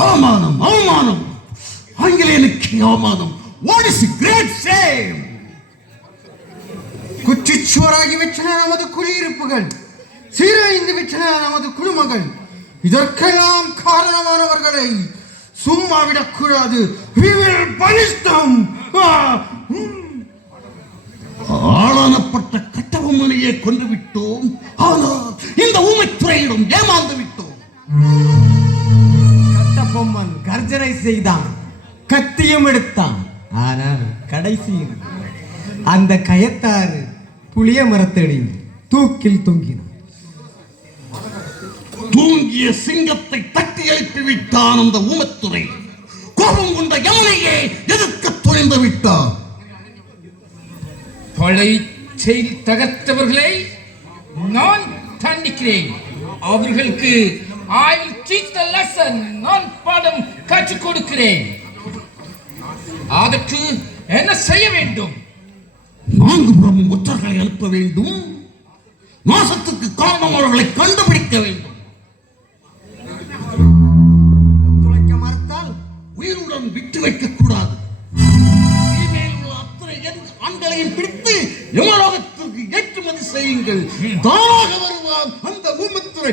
அவமானம், அவமானம், ஆங்கிலேயனுக்கு அவமானம். What is a great shame? குச்சிச்சுவராகி விட்டன நமது குடியிருப்புகள், சீரழிந்து விட்டன நமது குடும்பங்கள். இதற்கெல்லாம் காரணமானவர்களை சும்மா விடக்கூடாது. We will punish them. ஆளானப்பட்ட கட்டபொம்மனையே கொண்டு விட்டோம். ஆனால் இந்த ஊமைத்துறையிடம் ஏமாந்து விட்டோம். கட்டபொம்மன் கர்ஜனை செய்தான், கத்தியும் எடுத்தான். ஆனால் கடைசியில் அந்த கயத்தாறு புளிய மரத்தடி தூக்கில் தொங்கினான். தூங்கிய சிங்கத்தை தட்டி எழுப்பி விட்டான் அந்த ஊமத்துறை. கோபம் கொண்ட யமனையே எதிர்க்க துணிந்து விட்டான். பழை செயல் தகர்த்தவர்களை நான் தண்டிக்கிறேன். அவர்களுக்கு I will teach the lesson. நான் பாடம் கற்றுக் கொடுக்கிறேன். அதற்கு என்ன செய்ய வேண்டும்? 4 புறமும் ஒற்றர்களை அனுப்ப வேண்டும். நாசத்துக்கு காரணம் அவர்களை கண்டுபிடிக்க வேண்டும். துளைக்க மறுத்தால் உயிருடன் விட்டு வைக்க கூடாது. அத்தனை ஆண்களையும் பிடித்து யமலோகத்திற்கு ஏற்றுமதி செய்யுங்கள். தானாக வருவான் அந்த ஊமத்துறை.